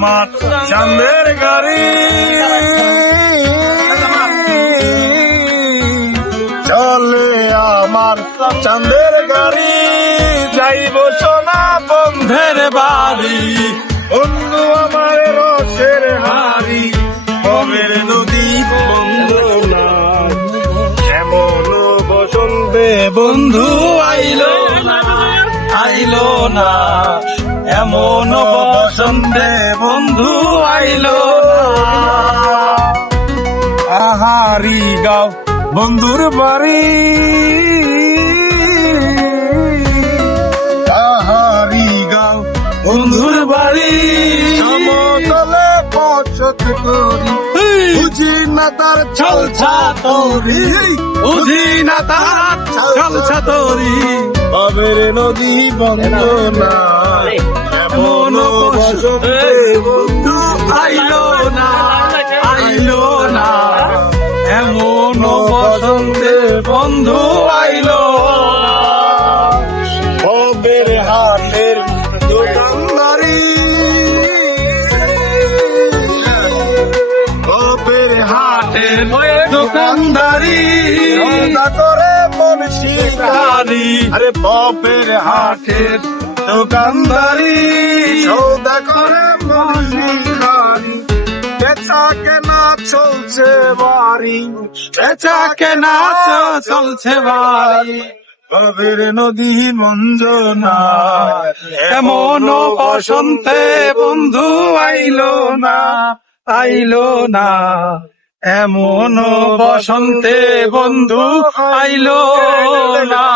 আমার চাঁদের গাড়ি চলে আমার চাঁদের গাড়ি যাইব সোনা বন্ধের বাড়ি বন্ধু আমার রসের হাড়ি ভবের নদী বন্ধু না এমন বসন্তে বন্ধু আইলো না এমন বসন্তে বন্ধু আইলো আহারি গাও বন্ধুর বাড়ি আহারি গাও বন্ধুর বাড়ি সমতলে বসত করি বুঝি না তার ছলছা তরি বুঝি না তার ছলছা তরি ভবের নদী বন্ধ না এমন বসন্তে বন্ধু আইলো না এমন বসন্তে বন্ধু আইলো ভবের হাটের দোকানদারি ভবের হাটের দোকানদারি করে মন শিকারি আরে ভবের হাটের দোকানদারি সৌদা করে মন শিকারি বেচা কেনা চলছে বাড়ি বেচা কেনা চলছে বাড়ি ভবের নদী মঞ্জনা এমন বসন্তে বন্ধু আইলো না এমন বসন্তে বন্ধু আইলো না